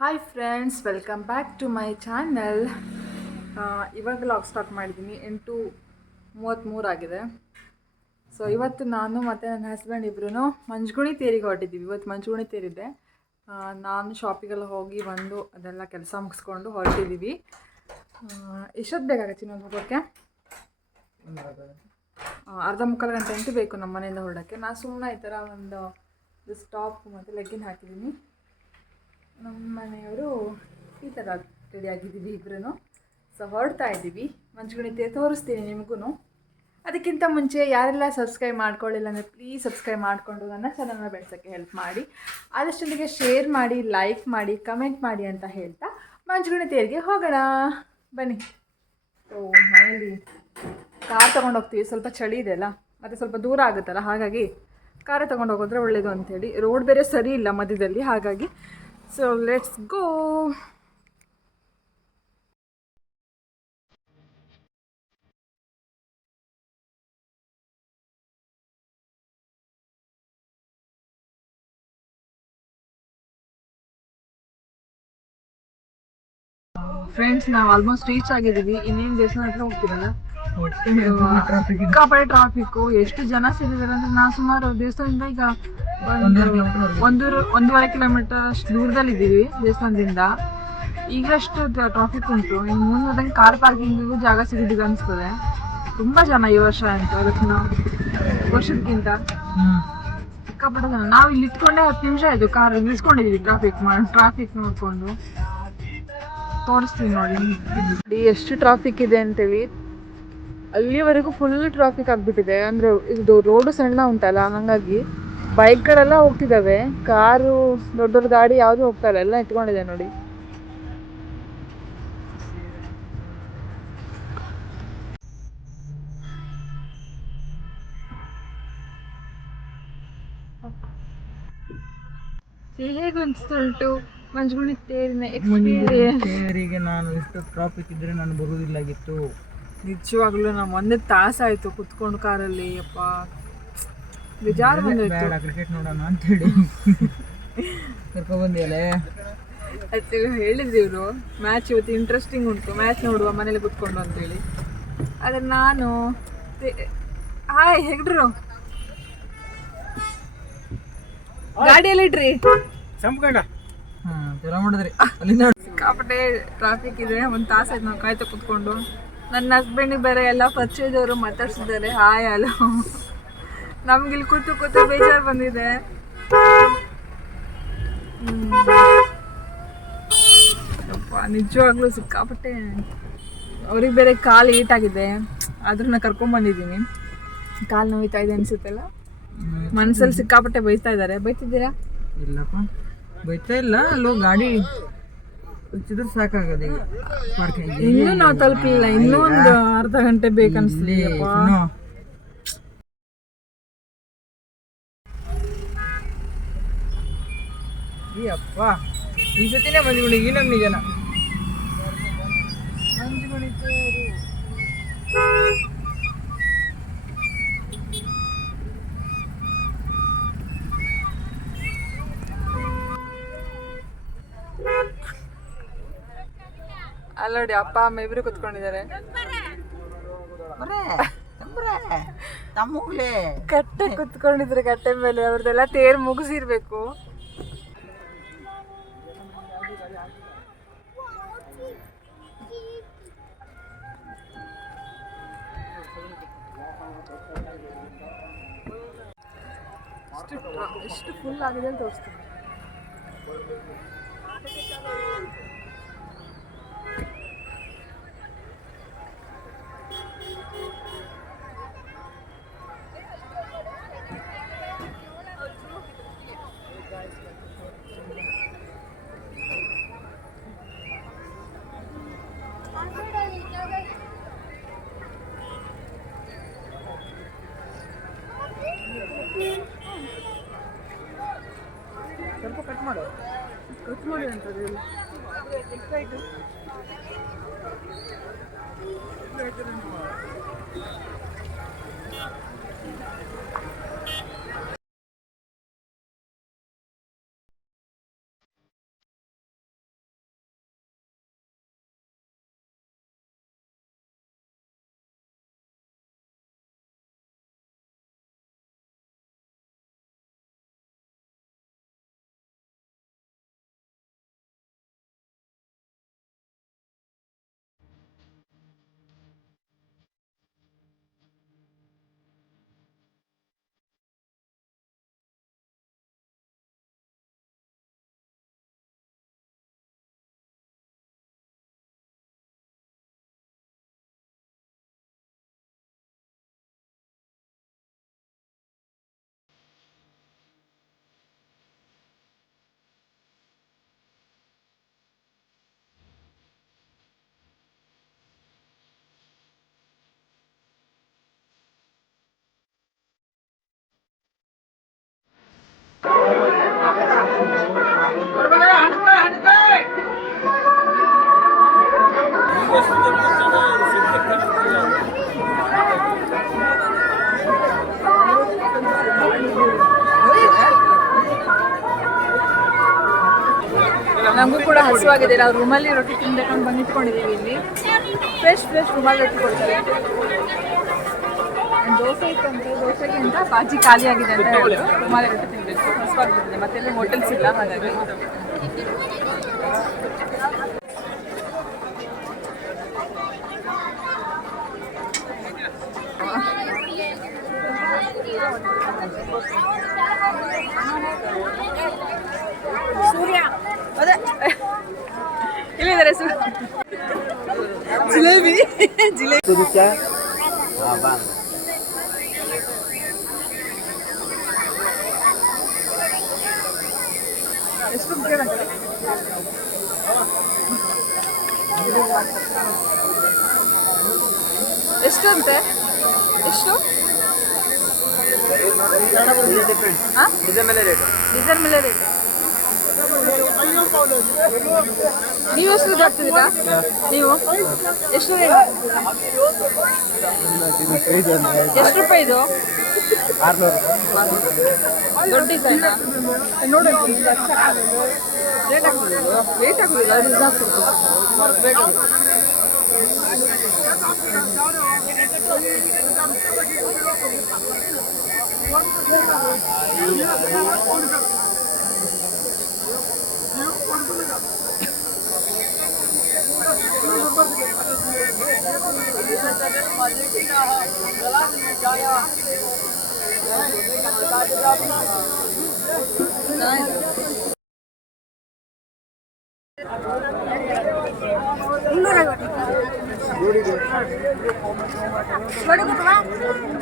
Hi friends, welcome back to my channel. ಇವಾಗ vlog start ಮಾಡಿದ್ದೀನಿ. 8:33 ಆಗಿದೆ. ಸೊ ಇವತ್ತು ನಾನು ಮತ್ತು ನನ್ನ ಹಸ್ಬೆಂಡ್ ಇಬ್ಬರೂ ಮಂಜುಗುಣಿ ತೇರಿಗೆ ಹೊರಟಿದ್ದೀವಿ. ಇವತ್ತು ಮಂಜುಗುಣಿ ತೇರಿದೆ. ನಾನು ಶಾಪಿಗೆಲ್ಲ ಹೋಗಿ ಬಂದು ಅದೆಲ್ಲ ಕೆಲಸ ಮುಗಿಸ್ಕೊಂಡು ಹೊರಟಿದ್ದೀವಿ. ಎಷ್ಟೊತ್ತು ಬೇಕಾಗತ್ತೆ ಇನ್ನೊಂದು ಹೋಗೋಕ್ಕೆ? ಅರ್ಧ ಮುಕ್ಕಾಲು ಗಂಟೆ ಅಂತೂ ಬೇಕು ನಮ್ಮ ಮನೆಯಿಂದ ಹೊರಡೋಕ್ಕೆ. ನಾನು ಸುಮ್ಮನೆ ಈ ಥರ ಒಂದು ಟಾಪ್ ಮತ್ತು ಲೆಗ್ಗಿನ್ ಹಾಕಿದ್ದೀನಿ. ನಮ್ಮ ಮನೆಯವರು ಈ ಥರ ರೆಡಿಯಾಗಿದ್ದೀವಿ ಇಬ್ಬರೂ. ಸೊ ಹೊರಡ್ತಾ ಇದ್ದೀವಿ. ಮಂಜುಗುಣಿ ತೇರು ತೋರಿಸ್ತೀನಿ ನಿಮಗೂ. ಅದಕ್ಕಿಂತ ಮುಂಚೆ ಯಾರೆಲ್ಲ ಸಬ್ಸ್ಕ್ರೈಬ್ ಮಾಡ್ಕೊಳ್ಳಿಲ್ಲ ಅಂದರೆ ಪ್ಲೀಸ್ ಸಬ್ಸ್ಕ್ರೈಬ್ ಮಾಡಿಕೊಂಡು ನನ್ನ ಚಾನಲ್ನ ಬೆಳೆಸೋಕ್ಕೆ ಹೆಲ್ಪ್ ಮಾಡಿ. ಆದಷ್ಟೊಂದಿಗೆ ಶೇರ್ ಮಾಡಿ, ಲೈಕ್ ಮಾಡಿ, ಕಮೆಂಟ್ ಮಾಡಿ ಅಂತ ಹೇಳ್ತಾ ಮಂಜುಗುಣಿ ತೇರಿಗೆ ಹೋಗೋಣ ಬನ್ನಿ. ಸೊ ಮನೆಯಲ್ಲಿ ಕಾರ್ ತೊಗೊಂಡು ಹೋಗ್ತೀವಿ. ಸ್ವಲ್ಪ ಚಳಿ ಇದೆ ಅಲ್ಲ, ಮತ್ತು ಸ್ವಲ್ಪ ದೂರ ಆಗುತ್ತಲ್ಲ, ಹಾಗಾಗಿ ಕಾರೇ ತೊಗೊಂಡು ಹೋಗೋದ್ರೆ ಒಳ್ಳೆಯದು ಅಂಥೇಳಿ. ರೋಡ್ ಬೇರೆ ಸರಿ ಇಲ್ಲ ಮಧ್ಯದಲ್ಲಿ, ಹಾಗಾಗಿ ಸೊ ಲೆಟ್ಸ್ ಗೋ. ಫ್ರೆಂಡ್ಸ್, ನಾವು ಆಲ್ಮೋಸ್ಟ್ ರೀಚ್ ಆಗಿದ್ದೀವಿ. ಇನ್ನೇನು ದೇವಸ್ಥಾನ ಹತ್ರ ಹೋಗ್ತೀರಲ್ಲ, ಸಿಕ್ಕಾಪಟ್ಟೆ ಟ್ರಾಫಿಕ್ಕು. ಎಷ್ಟು ಜನ ಸೇರಿದ್ದಾರೆ ಅಂದರೆ, ನಾವು ಸುಮಾರು ದೇವಸ್ಥಾನದಿಂದ ಈಗ ಒಂದೂವರೆ ಕಿಲೋಮೀಟರ್ ಅಷ್ಟು ದೂರದಲ್ಲಿದ್ದೀವಿ ದೇವಸ್ಥಾನದಿಂದ. ಈಗಷ್ಟು ಟ್ರಾಫಿಕ್ ಉಂಟು. ಇನ್ನು ಮುಂದೆ ಕಾರ್ ಪಾರ್ಕಿಂಗಿಗೂ ಜಾಗ ಸಿಗೋದಿಲ್ಲ ಅನಿಸ್ತದೆ. ತುಂಬ ಜನ ಈ ವರ್ಷ ಅಂತ, ಅದಕ್ಕೆ ನಾವು ವರ್ಷಕ್ಕಿಂತ ಸಿಕ್ಕಾಪಟ್ಟೆ ಜನ. ನಾವು ಇಲ್ಲಿ ಇಟ್ಕೊಂಡೆ 10 ನಿಮಿಷ ಆಯಿತು ಕಾರ್ ನಿಲ್ಸ್ಕೊಂಡಿದ್ದೀವಿ ಟ್ರಾಫಿಕ್ ನೋಡಿಕೊಂಡು. ತೋರಿಸ್ತೀವಿ ನೋಡಿ ಎಷ್ಟು ಟ್ರಾಫಿಕ್ ಇದೆ ಅಂತೇಳಿ. ಅಲ್ಲಿವರೆಗೂ ಫುಲ್ ಟ್ರಾಫಿಕ್ ಆಗಿಬಿಟ್ಟಿದೆ. ಅಂದರೆ ಇದು ರೋಡು ಸಣ್ಣ ಉಂಟಲ್ಲ, ಹಾಗಾಗಿ ಬೈಕ್ಗಳೆಲ್ಲ ಹೋಗ್ತಿದ್ದಾವೆ. ಕಾರು, ದೊಡ್ಡ ದೊಡ್ಡ ಗಾಡಿ ಯಾವುದು ಹೋಗ್ತಾ ಇಲ್ಲ, ಎಲ್ಲ ಇಟ್ಕೊಂಡಿದೆ ನೋಡಿ. ಹೇಗೆ ಅನಿಸ್ತು ಮಂಜುಗುಣಿ ತೇರಿನ ಎಕ್ಸ್ಪೀರಿಯನ್ಸ್? ತೇರಿಗೆ ನಾನು ಎಷ್ಟು ಟ್ರಾಫಿಕ್ ಇದ್ರೆ ನಾನು ಬರುವುದಿಲ್ಲಾಗಿತ್ತು. ನಿಜವಾಗ್ಲೂ ನಾವು 1 ತಾಸಾಯಿತು ಕುತ್ಕೊಂಡು ಕಾರಲ್ಲಿ. ಅಪ್ಪ ಬೇಜಾರು ಬಂದಿತ್ತು. ಕ್ರಿಕೆಟ್ ನೋಡೋಣ ಅಂತೇಳಿ ಕರ್ಕೊಬಂದಿಯಲ್ಲೇ. ಆ್ಯಕ್ಚುಲಿ ಹೇಳಿದ್ರು ಇವರು, ಮ್ಯಾಚ್ ಇವತ್ತು ಇಂಟ್ರೆಸ್ಟಿಂಗ್ ಉಂಟು, ಮ್ಯಾಚ್ ನೋಡುವ ಮನೇಲಿ ಕುತ್ಕೊಂಡು ಅಂತೇಳಿ. ಆದರೆ ನಾನು ಹಾಯ್ ಹೆಗ್ಡ್ರು ಗಾಡಿಯಲ್ಲಿ ಇಡ್ರಿ ಸಂಪ್ಕೊಂಡ ಮಾಡಿದ್ರಿ. ಅಲ್ಲಿಂದ ಸಿಕ್ಕಾಪಟ್ಟೆ ಟ್ರಾಫಿಕ್ ಇದೆ. 1 ತಾಸಾಯ್ತು ನಾವು ಕಾಯ್ತಾ ಕುತ್ಕೊಂಡು. ನನ್ನ ಹಸ್ಬೆಂಡಿಗೆ ಬೇರೆ ಎಲ್ಲ ಪರಿಚಯದವರು ಮಾತಾಡ್ಸಿದ್ದಾರೆ. Hi hello. ನಮ್ಗೆ ಇಲ್ಲಿ ಕೂತು ಬೇಜಾರು ಬಂದಿದೆ. ನಿಜವಾಗ್ಲೂ ಸಿಕ್ಕಾಪಟ್ಟೆ. ಅವ್ರಿಗೆ ಬೇರೆ ಕಾಲು ಏಟಾಗಿದೆ, ಆದ್ರೂ ನಾನು ಕರ್ಕೊಂಡ್ಬಂದಿದ್ದೀನಿ. ಕಾಲು ನೋಯ್ತಾ ಇದೆ ಅನ್ಸುತ್ತಲ್ಲ. ಮನಸ್ಸಲ್ಲಿ ಸಿಕ್ಕಾಪಟ್ಟೆ ಬೈತಾ ಇದ್ದಾರೆ. ಬೈತಿದ್ದೀರಾ? ಇಲ್ಲಪ್ಪ, ಬೈತಾ ಇಲ್ಲ. ಅಲ್ಲೋ ಗಾಡಿ ಉಚ್ಚಿದ್ರೆ ಸಾಕಾಗದ. ಈಗ ಇನ್ನೂ ನಾವು ತಲುಪಲಿಲ್ಲ. ಇನ್ನೂ ಒಂದು ಅರ್ಧ ಗಂಟೆ ಬೇಕನ್ಸ್ಲಿ. ಅಪ್ಪ ಈ ಸತಿನೇ ಮಂಜುಗುಣಿ. ಇನ್ನೊಂದು ಜನ ಮಂಜುಗುಣಿ ತೇರು. ಅಲ್ಲಿ ನೋಡಿ, ಅಪ್ಪ ಅಮ್ಮ ಇಬ್ರು ಕುತ್ಕೊಂಡಿದ್ದಾರೆ. ಕಟ್ಟೆ ಕುತ್ಕೊಂಡಿದ್ರೆ ಕಟ್ಟೆ ಮೇಲೆ. ಅವ್ರದ್ದೆಲ್ಲ ತೇರು ಮುಗಿಸಿರ್ಬೇಕು. ಎಷ್ಟು ಫುಲ್ ಆಗಿದೆ ಅಂತ ತೋರಿಸ್ತೀನಿ. ಸ್ವಲ್ಪ ಕಟ್ ಮಾಡಿ ಅಂತದ್ದು. ನಮಗೂ ಕೂಡ ಹಸುವಾಗಿದೆ. ನಾವು ರೂಮಲ್ಲಿ ರೊಟ್ಟಿ ತಿನ್ಬೇಕಂತ ಬಂದು ನಿಂತ್ಕೊಂಡಿದ್ದೀವಿ. ಇಲ್ಲಿ ಫ್ರೆಶ್ ರೂಮಲ್ಲಿ ರೊಟ್ಟಿ ಕೊಡ್ತಾರೆ. ದೋಸೆ ಇತ್ತಂತೆ, ದೋಸೆಗೆ ಅಂತ ಬಾಜಿ ಖಾಲಿ ಆಗಿದೆ ಅಂತ ಹೇಳಿದ್ರು. ರೂಮಲ್ಲಿ ರೊಟ್ಟಿ ತಿನ್ನಬೇಕು, ಹಸುವಾಗ್ಬಿಟ್ಟಿದೆ. ಮತ್ತೆ ಇಲ್ಲಿ ಹೋಟೆಲ್ಸ್ ಇಲ್ಲ, ಹಾಗಾಗಿ ಸೂರ್ಯ ಅದೇ ಇಲ್ಲಿದ್ದಾರೆ ಜಿಲೇಬಿ ಎಷ್ಟು ಎಷ್ಟು ಅಂತೆ? ಎಷ್ಟು? ಡೀಸೆಲ್ ಮೇಲೆ ರೇಟ್. ನೀವು ಎಷ್ಟು ಹಾಕ್ತಿದ್ದೀರಾ? ನೀವು ಎಷ್ಟು ಎಷ್ಟು ರೂಪಾಯಿ ಇದು? ದೊಡ್ಡ ಡಿಸೈನ್ ನೋಡಿ. ರೇಟ್ ಹಾಕ್ತಿದ್ದೀರಾ? ರೇಟ್ ಹಾಕೋದಿಲ್ಲ, ರೇಟ್ ಹಾಕ್ತಿರ್ತೀವಿ.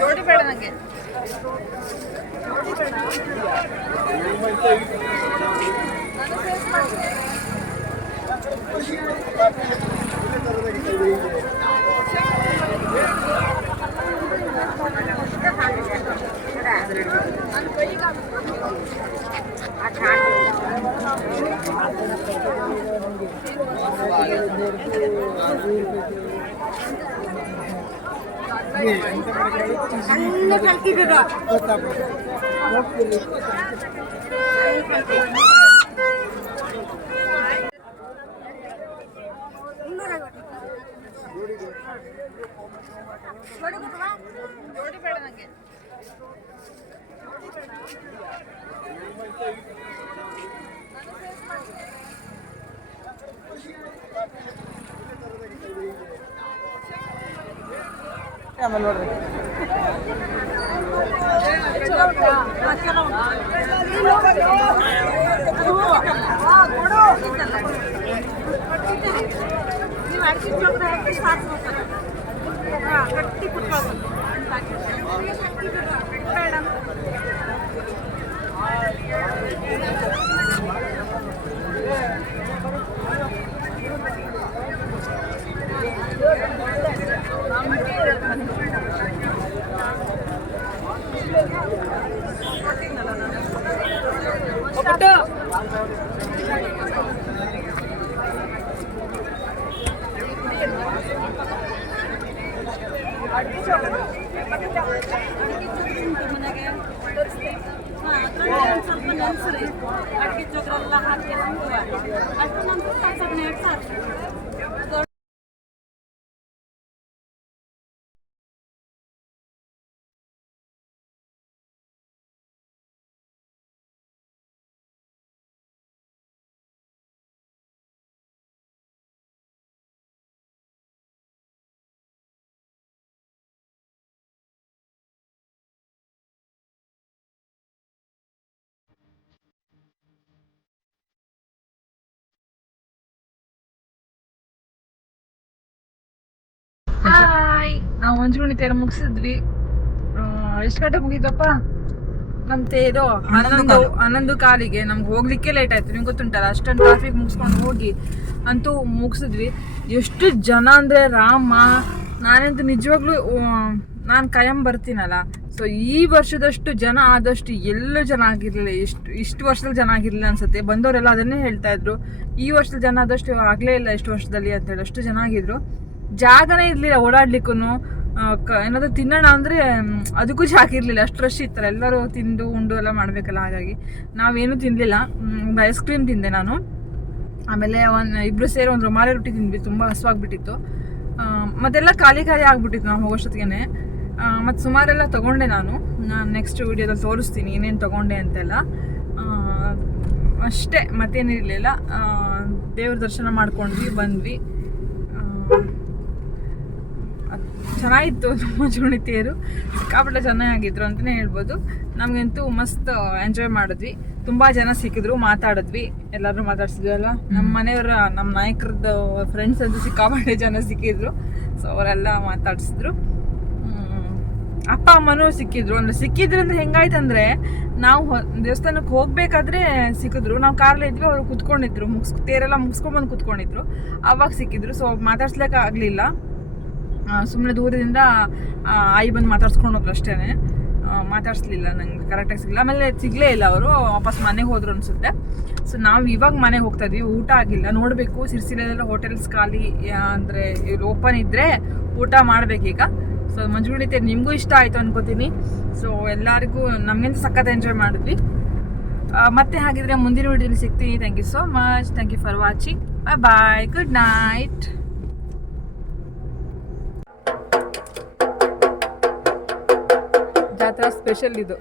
ಜೋಡಿ ಬೇಡ ನನಗೆ. ಜೋಡಿ ಬೇಡ ನನಗೆ. ಆಮೇಲೆ ನೋಡ್ರಿ ಸ್ವಲ್ಪ ನೆನ್ಸ್ರಿ ಅಡ್ಗೆ ಜೋಗ್ರೆಲ್ಲ ಹಾಕಿ ಅಷ್ಟು ನಂತರ ಸಾಕು ಸಾಕು. ನಾವು ಮಂಜುಗುಣಿ ತೇರು ಮುಗಿಸಿದ್ವಿ. ಎಷ್ಟು ಗಂಟೆ ಮುಗಿದಪ್ಪ ನಮ್ಮ ತೇರು? 11 ಕಾಲಿಗೆ. ನಮ್ಗೆ ಹೋಗ್ಲಿಕ್ಕೆ ಲೇಟ್ ಆಯ್ತು, ನಿಮ್ಗೆ ಗೊತ್ತುಂಟಲ್ಲ. ಅಷ್ಟೊಂದು ಟ್ರಾಫಿಕ್ ಮುಗಿಸ್ಕೊಂಡು ಹೋಗಿ ಅಂತೂ ಮುಗಿಸಿದ್ವಿ. ಎಷ್ಟು ಜನ ಅಂದರೆ ರಾಮ, ನಾನಂತೂ ನಿಜವಾಗ್ಲೂ ನಾನು ಕಾಯಂ ಬರ್ತೀನಲ್ಲ, ಸೊ ಈ ವರ್ಷದಷ್ಟು ಜನ ಆದಷ್ಟು ಎಲ್ಲೂ ಜನ ಆಗಿರಲಿಲ್ಲ. ಇಷ್ಟು ವರ್ಷದಲ್ಲಿ ಜನ ಆಗಿರಲಿಲ್ಲ ಅನ್ಸುತ್ತೆ. ಬಂದವರೆಲ್ಲ ಅದನ್ನೇ ಹೇಳ್ತಾ ಇದ್ರು, ಈ ವರ್ಷದ ಜನ ಆದಷ್ಟು ಆಗಲೇ ಇಲ್ಲ ಇಷ್ಟು ವರ್ಷದಲ್ಲಿ ಅಂತೇಳಿ. ಅಷ್ಟು ಜನ ಆಗಿದ್ರು, ಜಾಗನೇ ಇರಲಿಲ್ಲ ಓಡಾಡ್ಲಿಕ್ಕೂ. ಏನಾದರೂ ತಿನ್ನೋಣ ಅಂದರೆ ಅದಕ್ಕೂ ಜಾಗ ಇರಲಿಲ್ಲ, ಅಷ್ಟು ರಶ್ ಇರ್ತಾರೆ. ಎಲ್ಲರೂ ತಿಂದು ಉಂಡು ಎಲ್ಲ ಮಾಡಬೇಕಲ್ಲ, ಹಾಗಾಗಿ ನಾವೇನು ತಿನ್ನಲಿಲ್ಲ. ಒಂದು ಐಸ್ ಕ್ರೀಮ್ ತಿಂದೆ ನಾನು. ಆಮೇಲೆ ಇಬ್ಬರು ಸೇರಿ ಒಂದು ರುಮಾಲಿ ರೊಟ್ಟಿ ತಿಂದ್ವಿ, ತುಂಬ ಹಸುವಾಗ್ಬಿಟ್ಟಿತ್ತು. ಮತ್ತೆಲ್ಲ ಖಾಲಿ ಆಗ್ಬಿಟ್ಟಿತ್ತು ನಾವು ಹೋಗೋಷ್ಟೊತ್ತಿಗೆ. ಮತ್ತು ಸುಮಾರೆಲ್ಲ ತೊಗೊಂಡೆ ನಾನು ನೆಕ್ಸ್ಟ್ ವೀಡಿಯೋದಲ್ಲಿ ತೋರಿಸ್ತೀನಿ ಏನೇನು ತೊಗೊಂಡೆ ಅಂತೆಲ್ಲ. ಅಷ್ಟೇ, ಮತ್ತೇನಿರಲಿಲ್ಲ. ದೇವ್ರ ದರ್ಶನ ಮಾಡ್ಕೊಂಡ್ವಿ, ಬಂದ್ವಿ. ಚೆನ್ನಾಗಿತ್ತು. ಮಂಜುಗುಣಿ ತೇರು ಸಿಕ್ಕಾಪಟ್ಟೆ ಚೆನ್ನಾಗಿದ್ರು ಅಂತಲೇ ಹೇಳ್ಬೋದು. ನಮಗಂತೂ ಮಸ್ತ್ ಎಂಜಾಯ್ ಮಾಡಿದ್ವಿ. ತುಂಬ ಜನ ಸಿಕ್ಕಿದ್ರು, ಮಾತಾಡಿದ್ವಿ, ಎಲ್ಲರೂ ಮಾತಾಡ್ಸಿದ್ವಿ ಅಲ್ಲ. ನಮ್ಮ ಮನೆಯವರ, ನಮ್ಮ ನಾಯಕರದ್ದು ಫ್ರೆಂಡ್ಸ್ ಅಂತೂ ಸಿಕ್ಕಾಪಟ್ಟೆ ಜನ ಸಿಕ್ಕಿದ್ರು. ಸೊ ಅವರೆಲ್ಲ ಮಾತಾಡಿಸಿದ್ರು. ಅಪ್ಪ ಅಮ್ಮನೂ ಸಿಕ್ಕಿದ್ರು. ಸಿಕ್ಕಿದ್ರು ಅಂದರೆ ಹೆಂಗಾಯ್ತಂದರೆ, ನಾವು ದೇವಸ್ಥಾನಕ್ಕೆ ಹೋಗಬೇಕಾದ್ರೆ ಸಿಕ್ಕಿದ್ರು. ನಾವು ಕಾರಲ್ಲಿ ಇದ್ವಿ, ಅವರು ಕುತ್ಕೊಂಡಿದ್ರು, ತೇರೆಲ್ಲ ಮುಗಿಸ್ಕೊಂಡ್ಬಂದು ಕುತ್ಕೊಂಡಿದ್ರು. ಆವಾಗ ಸಿಕ್ಕಿದ್ರು. ಸೊ ಮಾತಾಡ್ಸ್ಲಿಕ್ಕೆ ಆಗಲಿಲ್ಲ. ಸುಮ್ಮನೆ ದೂರದಿಂದ ಆಯಿ ಬಂದು ಮಾತಾಡ್ಸ್ಕೊಂಡು ಹೋದ್ರು ಅಷ್ಟೇ. ಮಾತಾಡಿಸ್ಲಿಲ್ಲ, ನಂಗೆ ಕರೆಕ್ಟಾಗಿ ಸಿಗಲಿಲ್ಲ. ಆಮೇಲೆ ಸಿಗಲೇ ಇಲ್ಲ ಅವರು, ವಾಪಸ್ ಮನೆಗೆ ಹೋದ್ರು ಅನಿಸುತ್ತೆ. ಸೊ ನಾವು ಇವಾಗ ಮನೆಗೆ ಹೋಗ್ತಾ ಇದ್ವಿ. ಊಟ ಆಗಿಲ್ಲ, ನೋಡಬೇಕು. ಸಿರ್ಸಿಲೆಲ್ಲ ಹೋಟೆಲ್ಸ್ ಖಾಲಿ ಅಂದರೆ ಇಲ್ಲಿ ಓಪನ್ ಇದ್ದರೆ ಊಟ ಮಾಡಬೇಕೀಗ. ಸೊ ಮಂಜುಗುಣಿ ತೇರು ನಿಮಗೂ ಇಷ್ಟ ಆಯಿತು ಅನ್ಕೋತೀನಿ. ಸೊ ಎಲ್ಲರಿಗೂ ನಮಗಿಂತ ಸಖತ್ ಎಂಜಾಯ್ ಮಾಡಿದ್ವಿ. ಮತ್ತೆ ಹಾಗಿದ್ರೆ ಮುಂದಿನ ವಿಡಿಯೋಲಿ ಸಿಗ್ತೀನಿ. Thank you so much. Thank you for watching. Bye bye. Good night. ಜಾತ್ರಾ ಸ್ಪೆಷಲ್ ಇದು.